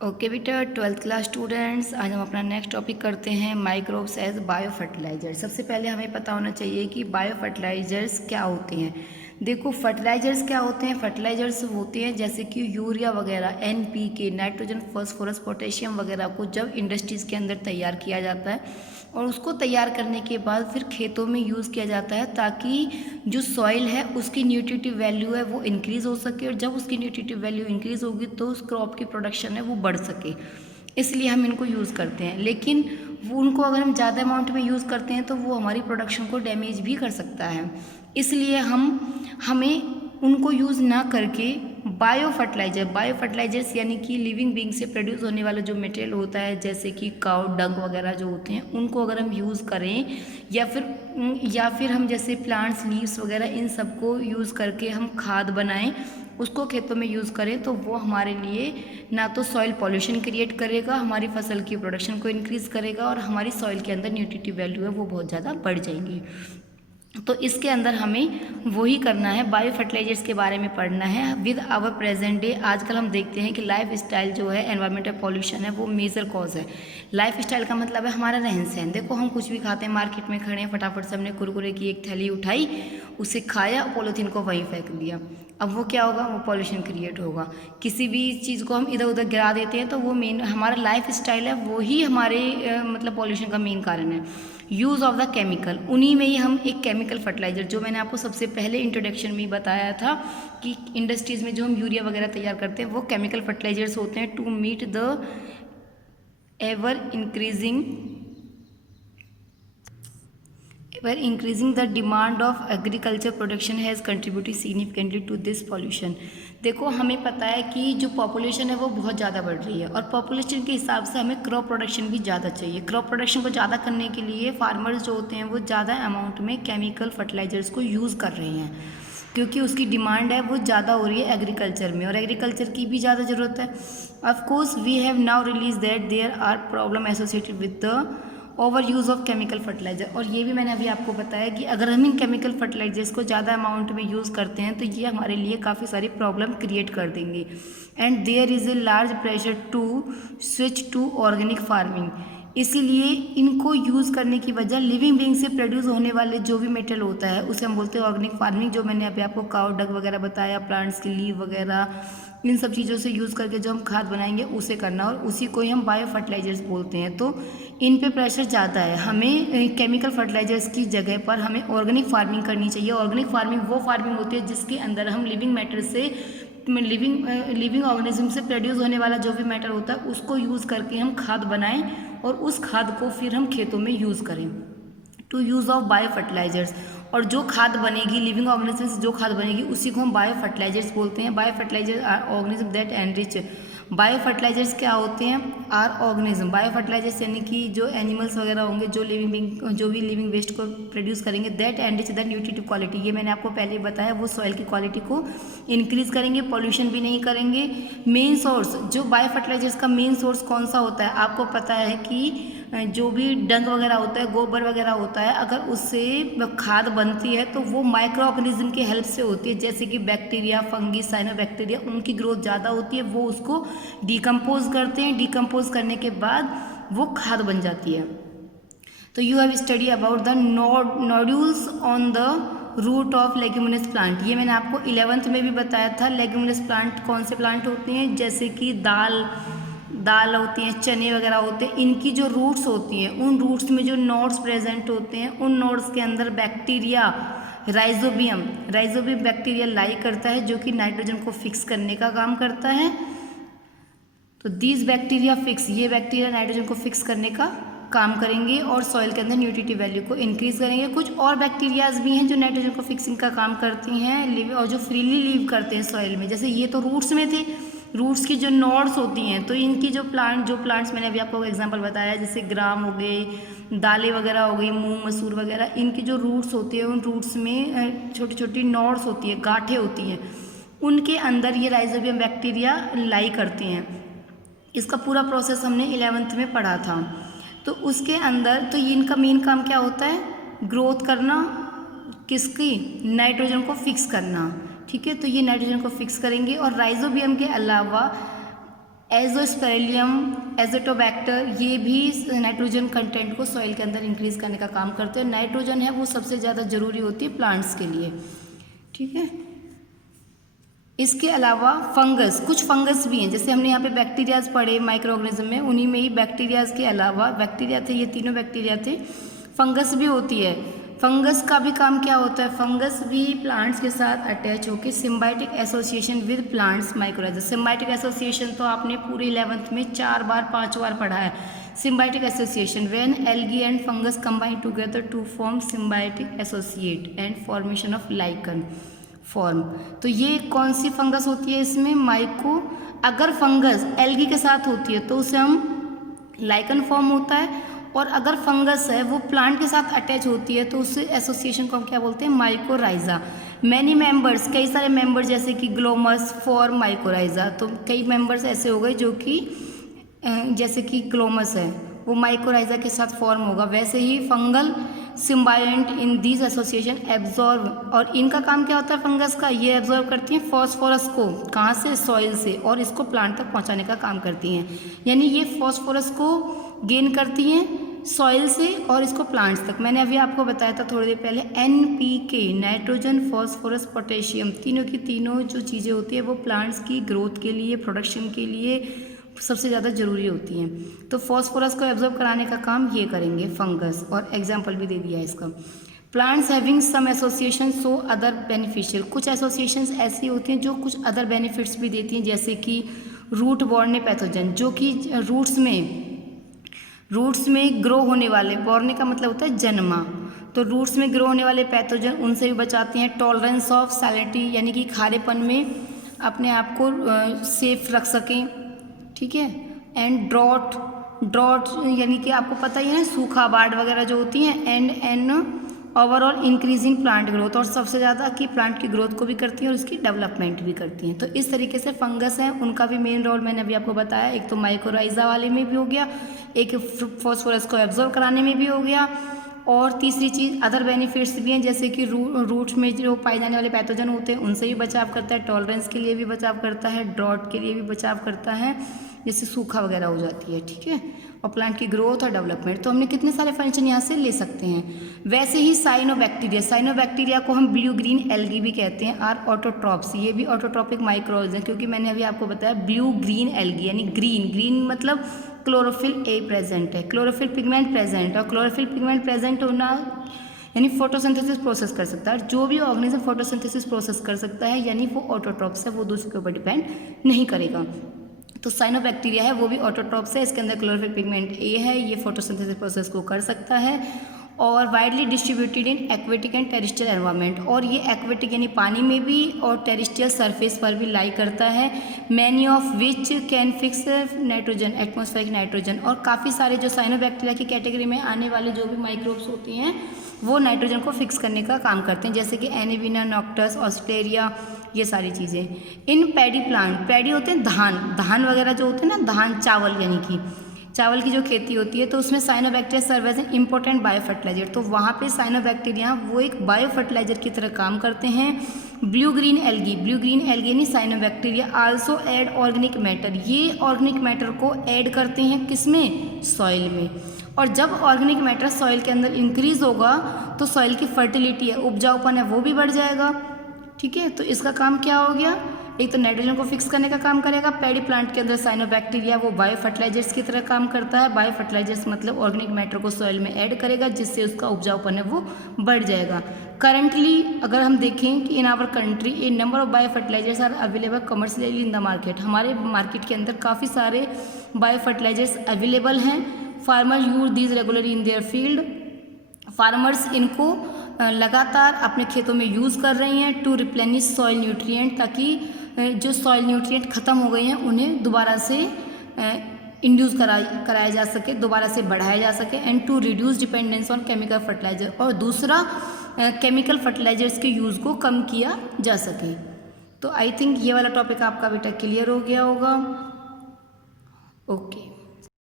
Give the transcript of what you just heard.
Okay बेटा, twelfth class students, आज हम अपना नेक्स्ट टॉपिक करते हैं माइक्रोब्स एज बायो फर्टिलाइजर। सबसे पहले हमें पता होना चाहिए कि बायो फर्टिलाइजर्स क्या होते हैं। देखो, फर्टिलाइजर्स क्या होते हैं। फर्टिलाइजर्स होते हैं जैसे कि यूरिया वगैरह, एनपीके, नाइट्रोजन, फॉस्फोरस, पोटेशियम वगैरह को जब इंडस्ट्रीज़ के अंदर तैयार किया जाता है और उसको तैयार करने के बाद फिर खेतों में यूज़ किया जाता है ताकि जो सॉइल है उसकी न्यूट्रिटिव वैल्यू है वो इंक्रीज़ हो सके, और जब उसकी न्यूट्रिटिव वैल्यू इंक्रीज़ होगी तो उस क्रॉप की प्रोडक्शन है वो बढ़ सके। इसलिए हम इनको यूज़ करते हैं, लेकिन वो उनको अगर हम ज़्यादा अमाउंट में यूज़ करते हैं तो वो हमारी प्रोडक्शन को डैमेज भी कर सकता है। इसलिए हमें उनको यूज़ ना करके बायो फर्टिलाइजर्स यानी कि लिविंग बींग से प्रोड्यूस होने वाला जो मटेरियल होता है जैसे कि काउ डंग वगैरह जो होते हैं उनको अगर हम यूज़ करें, या फिर हम जैसे प्लांट्स लीव्स वगैरह इन सबको यूज़ करके हम खाद बनाएं, उसको खेतों में यूज़ करें, तो वो हमारे लिए ना तो सॉइल पॉल्यूशन क्रिएट करेगा, हमारी फसल की प्रोडक्शन को इंक्रीज़ करेगा, और हमारी सॉइल के अंदर न्यूट्रिटिव वैल्यू है वो बहुत ज़्यादा बढ़ जाएंगी। तो इसके अंदर हमें वही करना है, बायो फर्टिलाइजर्स के बारे में पढ़ना है विद आवर प्रेजेंट डे। आजकल हम देखते हैं कि लाइफ स्टाइल जो है, एनवायरमेंटल पॉल्यूशन है, वो मेजर कॉज है। लाइफ स्टाइल का मतलब है हमारा रहन सहन। देखो, हम कुछ भी खाते हैं, मार्केट में खड़े हैं, फटाफट से हमने कुरकुरे की एक थैली उठाई, उसे खाया, पॉलीथीन को वहीं फेंक दिया। अब वो क्या होगा, वो पॉल्यूशन क्रिएट होगा। किसी भी चीज़ को हम इधर उधर गिरा देते हैं तो वो मेन हमारा लाइफ स्टाइल है, वही हमारे मतलब पॉल्यूशन का मेन कारण है। यूज़ ऑफ द केमिकल, उन्हीं में ही हम एक केमिकल फर्टिलाइजर, जो मैंने आपको सबसे पहले इंट्रोडक्शन में ही बताया था कि इंडस्ट्रीज़ में जो हम यूरिया वगैरह तैयार करते हैं वो केमिकल फर्टिलाइजर्स होते हैं to meet the ever increasing the demand of agriculture production has contributed significantly to this pollution. देखो, हमें पता है कि जो पॉपुलेशन है वो बहुत ज़्यादा बढ़ रही है, और पॉपुलेशन के हिसाब से हमें क्रॉप प्रोडक्शन भी ज़्यादा चाहिए। क्रॉप प्रोडक्शन को ज़्यादा करने के लिए फार्मर्स जो होते हैं वो ज़्यादा अमाउंट में केमिकल फर्टिलाइजर्स को यूज़ कर रहे हैं, क्योंकि उसकी डिमांड है वो ज़्यादा हो रही है एग्रीकल्चर में, और एग्रीकल्चर की भी ज़्यादा ज़रूरत है। Of course we have now realise that there are problem associated with the over use of chemical fertiliser. और ये भी मैंने अभी आपको बताया कि अगर हम इन केमिकल फर्टिलाइजर्स को ज़्यादा अमाउंट में यूज़ करते हैं तो ये हमारे लिए काफ़ी सारी प्रॉब्लम क्रिएट कर देंगे। And there is a large pressure to switch to organic farming. इसीलिए इनको यूज़ करने की वजह, लिविंग बींग से प्रोड्यूस होने वाले जो भी मेटेरियल होता है उसे हम बोलते हैं ऑर्गेनिक फार्मिंग। जो मैंने अभी आपको काउ डंग वगैरह बताया, प्लांट्स की लीव वगैरह, इन सब चीज़ों से यूज़ करके जो हम खाद बनाएंगे उसे करना, और उसी को ही हम बायो फर्टिलाइजर्स बोलते हैं। तो इन पे प्रेशर ज़्यादा है, हमें केमिकल फर्टिलाइजर्स की जगह पर हमें ऑर्गेनिक फार्मिंग करनी चाहिए। ऑर्गेनिक फार्मिंग वो फार्मिंग होती है जिसके अंदर हम लिविंग मैटर से, लिविंग ऑर्गेनिज्म से प्रोड्यूस होने वाला जो भी मैटर होता है उसको यूज़ करके हम खाद बनाएं, और उस खाद को फिर हम खेतों में यूज़ करें। To use of bio fertilisers, और जो खाद बनेगी लिविंग ऑर्गेनिज्म से जो खाद बनेगी उसी को हम बायो फर्टिलाइजर्स बोलते हैं। Bio fertilizer are organism that enrich. Bio fertilizers क्या होते हैं, आर ऑर्गेनिज्म। बायो फर्टिलाइजर्स यानी कि जो एनिमल्स वगैरह होंगे, जो भी लिविंग वेस्ट को प्रोड्यूस करेंगे, that enrich the nutritive quality. ये मैंने आपको पहले बताया, वो सॉइल की क्वालिटी को इंक्रीज करेंगे, पॉल्यूशन भी नहीं करेंगे। मेन सोर्स, जो बायो फर्टिलाइजर्स का मेन सोर्स कौन सा होता है, आपको पता है कि जो भी डंग वगैरह होता है, गोबर वगैरह होता है, अगर उससे खाद बनती है तो वो माइक्रो ऑर्गेनिज्म की हेल्प से होती है, जैसे कि बैक्टीरिया, फंगी, साइनोबैक्टीरिया, उनकी ग्रोथ ज़्यादा होती है, वो उसको डिकम्पोज करते हैं। डिकम्पोज करने के बाद वो खाद बन जाती है। तो you have study about the nodules on the root of leguminous plant. ये मैंने आपको 11th में भी बताया था। लेग्यूमिनस प्लांट कौन से प्लांट होते हैं, जैसे कि दाल होती हैं, चने वगैरह होते हैं, इनकी जो रूट्स होती हैं उन रूट्स में जो नोड्स प्रेजेंट होते हैं, उन नोड्स के अंदर बैक्टीरिया, राइजोबियम बैक्टीरिया लाई करता है, जो कि नाइट्रोजन को फिक्स करने का काम करता है। तो दिस बैक्टीरिया फिक्स, ये बैक्टीरिया नाइट्रोजन को फिक्स करने का काम करेंगे और सॉइल के अंदर न्यूट्रिटिव वैल्यू को इंक्रीज करेंगे। कुछ और बैक्टीरियाज भी हैं जो नाइट्रोजन को फिक्सिंग का काम करती हैं और जो फ्रीली लीव करते हैं सॉइल में। जैसे ये तो रूट्स में थे, रूट्स की जो नोड्स होती हैं, तो इनकी जो प्लांट्स मैंने अभी आपको एग्जांपल बताया, जैसे ग्राम हो गए, दालें वगैरह हो गई, मूंग मसूर वगैरह, इनकी जो रूट्स होती है उन रूट्स में छोटी छोटी नोड्स होती है, गांठें होती हैं, उनके अंदर ये राइजोबियम बैक्टीरिया लाई करती हैं। इसका पूरा प्रोसेस हमने 11th में पढ़ा था। तो उसके अंदर तो ये इनका मेन काम क्या होता है, ग्रोथ करना, किसकी, नाइट्रोजन को फिक्स करना। ठीक है, तो ये नाइट्रोजन को फिक्स करेंगे, और राइजोबियम के अलावा एजोस्पेरिलियम, एजोटोबैक्टर, ये भी नाइट्रोजन कंटेंट को सॉइल के अंदर इंक्रीज करने का काम करते हैं। नाइट्रोजन है वो सबसे ज़्यादा ज़रूरी होती है प्लांट्स के लिए, ठीक है। इसके अलावा फंगस, कुछ फंगस भी हैं, जैसे हमने यहाँ पे बैक्टीरियाज पढ़े माइक्रो ऑर्गेनिज्म में, उन्हीं में ही बैक्टीरियाज के अलावा, बैक्टीरिया थे, ये तीनों बैक्टीरिया थे, फंगस भी होती है। फंगस का भी काम क्या होता है, फंगस भी प्लांट्स के साथ अटैच होकर symbiotic association with plants mycorrhiza. Symbiotic association तो आपने पूरे 11th में 4 बार 5 बार पढ़ा है। Symbiotic association, when algae and fungus combine together to form symbiotic associate and formation of lichen form. तो ये कौन सी फंगस होती है, इसमें माइको, अगर फंगस एल्गी के साथ होती है तो उसे हम लाइकन फॉर्म होता है, और अगर फंगस है वो प्लांट के साथ अटैच होती है तो उस एसोसिएशन को हम क्या बोलते हैं, माइकोराइजा। मैनी मेंबर्स, कई सारे मेंबर्स जैसे कि ग्लोमस फॉर्म माइकोराइजा, तो कई मेंबर्स ऐसे हो गए जो कि जैसे कि ग्लोमस है वो माइकोराइजा के साथ फॉर्म होगा। वैसे ही fungal symbiont in this association absorb, और इनका काम क्या होता है फंगस का, ये एब्जॉर्ब करती हैं फॉस्फोरस को, कहाँ से, सॉइल से, और इसको प्लांट तक पहुँचाने का काम करती हैं। यानी ये फॉस्फोरस को गेन करती हैं सॉइल से और इसको प्लांट्स तक। मैंने अभी आपको बताया था थोड़ी देर पहले, NPK, नाइट्रोजन, फॉस्फोरस, पोटेशियम, तीनों की तीनों जो चीज़ें होती है वो प्लांट्स की ग्रोथ के लिए, प्रोडक्शन के लिए सबसे ज़्यादा ज़रूरी होती हैं। तो फॉस्फोरस को एब्जॉर्ब कराने का काम ये करेंगे फंगस, और एग्जाम्पल भी दे दिया है इसका। Plants having some association so other beneficial, कुछ एसोसिएशंस ऐसी होती हैं जो कुछ अदर बेनिफिट्स भी देती हैं, जैसे कि रूट बॉर्ने पैथोजन, जो कि रूट्स में ग्रो होने वाले, बॉर्ने का मतलब होता है जन्मा, तो रूट्स में ग्रो होने वाले पैथोजन उनसे भी बचाती हैं। टॉलरेंस ऑफ सैलिनिटी, यानी कि खारेपन में अपने आप को सेफ रख सकें, ठीक है। एंड ड्रॉट यानी कि आपको पता ही है ना, सूखा, बाढ़ वगैरह जो होती हैं। And overall increasing plant growth, और सबसे ज़्यादा कि प्लांट की ग्रोथ को भी करती हैं और उसकी डेवलपमेंट भी करती हैं। तो इस तरीके से फंगस है, उनका भी मेन रोल मैंने अभी आपको बताया, एक तो माइकोराइजा वाले में भी हो गया, एक फॉस्फोरस को एब्जॉर्ब कराने में भी हो गया, और तीसरी चीज़ अदर बेनिफिट्स भी हैं, जैसे कि रूट्स में जो पाए जाने वाले पैथोजन होते हैं उनसे भी बचाव करता है, टॉलरेंस के लिए भी बचाव करता है, ड्रॉट के लिए भी बचाव करता है, जैसे सूखा वगैरह हो जाती है, ठीक है, और प्लांट की ग्रोथ और डेवलपमेंट। तो हमने कितने सारे फंक्शन यहाँ से ले सकते हैं। वैसे ही साइनोबैक्टीरिया को हम ब्लू ग्रीन एल्गी भी कहते हैं, आर ऑटोट्रॉप्स, ये भी ऑटोट्रॉपिक माइक्रोब्स हैं, क्योंकि मैंने अभी आपको बताया ब्लू ग्रीन एल्गी, यानी ग्रीन मतलब क्लोरोफिल ए प्रेजेंट है, क्लोरोफिल पिगमेंट प्रेजेंट, और क्लोरोफिल पिगमेंट प्रेजेंट होना यानी फोटोसिंथेसिस प्रोसेस कर सकता है। जो भी ऑर्गेनिज्म फोटोसिंथेसिस प्रोसेस कर सकता है यानी वो ऑटोट्रॉप्स है, वो दूसरे के ऊपर डिपेंड नहीं करेगा। तो साइनोबैक्टीरिया है वो भी ऑटोट्रॉप्स है, इसके अंदर क्लोरोफिल पिगमेंट ए है, ये फोटोसिंथेसिस प्रोसेस को कर सकता है, और widely distributed in aquatic and terrestrial environment, और ये एक्वेटिक यानी पानी में भी और टेरेस्ट्रियल सरफेस पर भी लाई करता है। Many of which can fix nitrogen, atmospheric nitrogen, और काफ़ी सारे जो साइनोबैक्टीरिया की कैटेगरी में आने वाले जो भी माइक्रोब्स होती हैं वो नाइट्रोजन को फिक्स करने का काम करते हैं, जैसे कि एनिविना, नॉक्टस, ऑस्ट्रेरिया, ये सारी चीज़ें। इन पैडी प्लांट, पैडी होते हैं धान वगैरह जो होते हैं ना, धान चावल, यानी कि चावल की जो खेती होती है, तो उसमें cyanobacteria serve as an important bio fertilizer, तो वहाँ पे साइनोबैक्टीरिया वो एक बायो फर्टिलाइजर की तरह काम करते हैं। ब्लू ग्रीन एल्गी यानी cyanobacteria also add organic matter, ये ऑर्गेनिक मैटर को ऐड करते हैं किसमें, सॉइल में, और जब ऑर्गेनिक मैटर सॉइल के अंदर इंक्रीज होगा तो सॉइल की फर्टिलिटी है, उपजाऊपन है, वो भी बढ़ जाएगा, ठीक है। तो इसका काम क्या हो गया, एक तो नाइट्रोजन को फिक्स करने का काम करेगा। पैडी प्लांट के अंदर साइनोबैक्टीरिया वो बायो फर्टिलाइजर्स की तरह काम करता है, बायो फर्टिलाइजर्स मतलब ऑर्गेनिक मैटर को सॉइल में ऐड करेगा, जिससे उसका उपजाऊपन है वो बढ़ जाएगा। करंटली अगर हम देखें कि in our country a number of bio fertilizers are available commercially in the market, हमारे मार्केट के अंदर काफ़ी सारे बायो फर्टिलाइजर्स अवेलेबल हैं। Farmer use these regularly in their field, farmers इनको लगातार अपने खेतों में यूज़ कर रही हैं टू रिप्लेनिश सॉइल न्यूट्रिएंट, ताकि जो सॉइल न्यूट्रिएंट ख़त्म हो गए हैं उन्हें दोबारा से इंड्यूस कराया जा सके, दोबारा से बढ़ाया जा सके, and to reduce dependence on chemical fertiliser, और दूसरा केमिकल फर्टिलाइजर्स के यूज़ को कम किया जा सके। तो आई थिंक ये वाला टॉपिक आपका अभी तक क्लियर हो गया होगा। ओके।